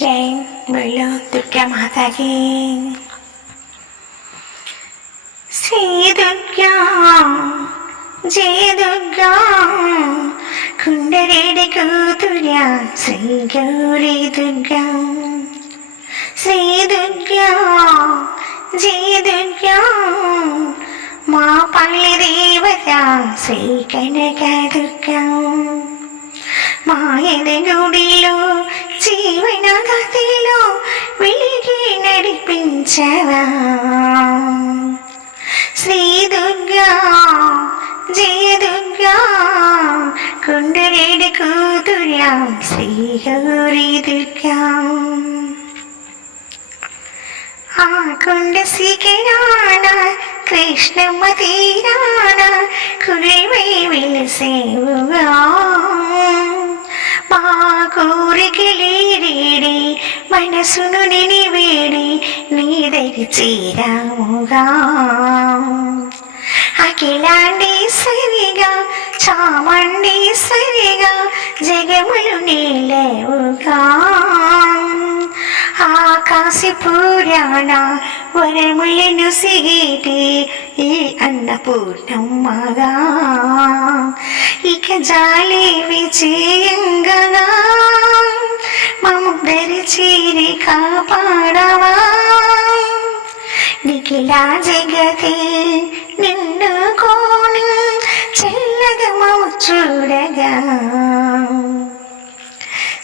जय बोलो दुर्गा माता की। श्री दुर्गा जय दुर्गा कुंडरेडी कूतुर्या श्री गौरी दुर्गा। श्री दुर्गा जय दुर्गा मा पाली देवता श्री कनक दुर्गा। మాయద గుడిలో జీవనగతిలో వెలిగి నడిపించవా శ్రీ దుర్గా జయ దుర్గా కుండరేడి కూతుర్యా శ్రీ గౌరీ దుర్గా। ఆ కొండ శిఖరాన కృష్ణమ్మ తీరాన కురివై వెలిసేవుగా మా కోరికలేరేడి మనసును నినివేడి నీ దగ్గర చేరాముగా। అఖిలాండేశ్వరిగా చాముండేశ్వరిగా జగములు నీలేవుగా। ఆకాశ పురాణ వరములను సిగేటి ఈ అన్నపూర్ణమ్మగా। ఇక జాలి విజయంగా మముదరి చీరి కాపాడవా। నిఖిలా జగతి నిన్ను కోని చల్లగా మము చూడగా।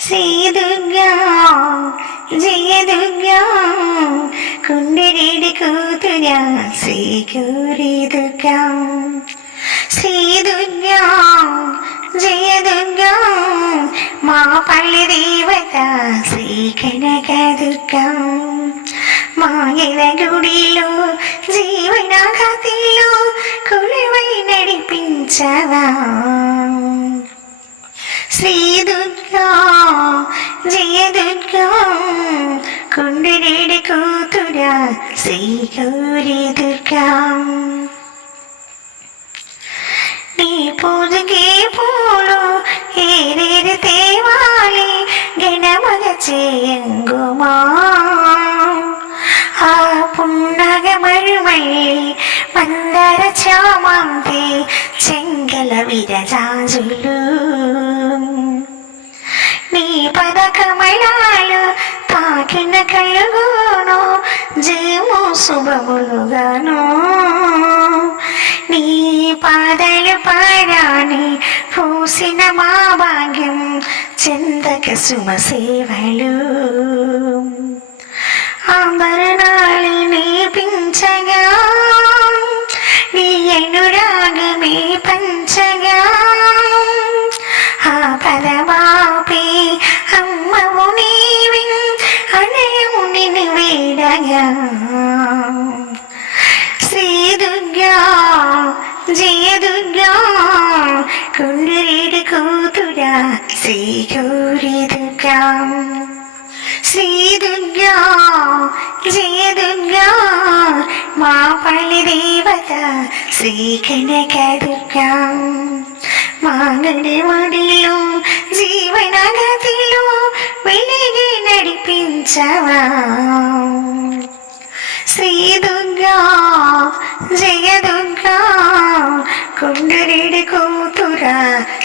శ్రీ దుర్గా జయ దుర్గా కుండరేడి కూతుర్యా శ్రీ గౌరీ దుర్గా। శ్రీ దుర్గా జయ దుర్గా మా పల్లి దేవత శ్రీ కనక దుర్గా। మాయల గుడిలో జీవనగతిలో కొలువై నడిపించవా శ్రీ దుర్గా జయ దుర్గా కుండరేడి కూతుర్యా శ్రీ గౌరీ దుర్గా। నీ పూజకి పూలు ఏరేరి తేవాలి గణమగ చేయంగుమా। ఆ పున్నగ మరుమల్లి మందర చామంతి చెంగల విరజాజులు నీ పద కమలాలు తాకిన కలుగును జయము శుభములుగాను। నీ పాదలు పారాని పూసిన మా భాగ్యం చెందక సుమ సేవలు। ఆభరణాలని పించగా నీ అనురాగమే పంచగా। ఆ పదవాపి అమ్మవు నీవి అనయము నిన్ను వేడగా। శ్రీ దుర్గా జయ దుర్గా కుండరేడి కూతుర్యా శ్రీ గౌరీ దుర్గా। శ్రీ దుర్గా జయ దుర్గా మా పల్లి దేవత శ్రీ కనక దుర్గా। మా నడిమడిలో జీవనగతిలో వెలిగి నడిపించవా శ్రీ దుర్గా జయ దుర్గా కుండరేడి కూతుర్యా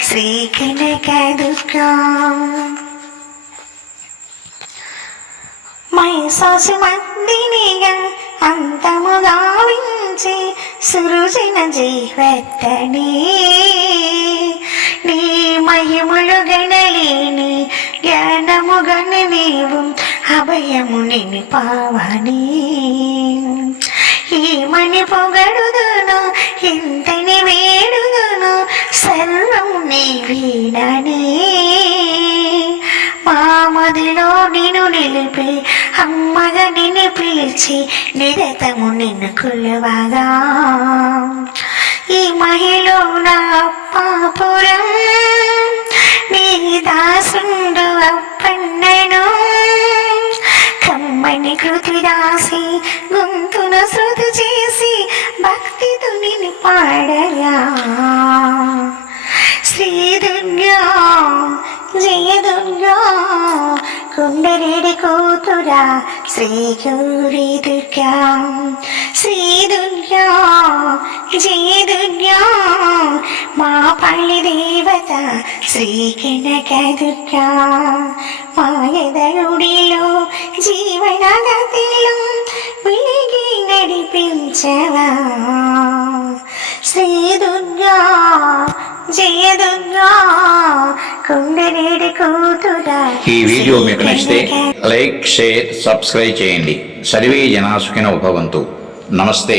శ్రీ కనక దుర్గా। మహిషాసుమర్దినిగా అంతము గావించి సృజిన జీవత్తని నీ మహిమలు గణలేని జ్ఞానము గణ నీవు అభయము నిని పావని। ఏమని పొగడుదును ఎంతని వేడుదును సర్వము నీవేనని। మా మదిలో నిన్ను నిలిపి అమ్మగా నిన్ను పిలిచి నిరతము నిన్ను కొలువగా। ఈ మహిళ నా పాపురం నీ దాసుండు అప్పన్నను కమ్మని కృతి రాసి గొంతున శృతి చేసి భక్తితో నిన్ను పాడగా। శ్రీ దుర్గా జయ దుర్గా కుండ కొండరేడి కూతురా శ్రీ గౌరీ దుర్గా, శ్రీ దుర్గా జయ దుర్గా, మా పల్లి దేవత శ్రీ కనక దుర్గా, మా ఎదగుడిలో జీవనగతిలో వెలిగి నడిపించవా శ్రీ దుర్గా జయ దుర్గా, కొండరేడి కూతురా. ఈ వీడియో మీకు నచ్చితే లైక్, షేర్, సబ్స్క్రైబ్ చేయండి. సర్వే జనా సుఖినో భవంతు. నమస్తే.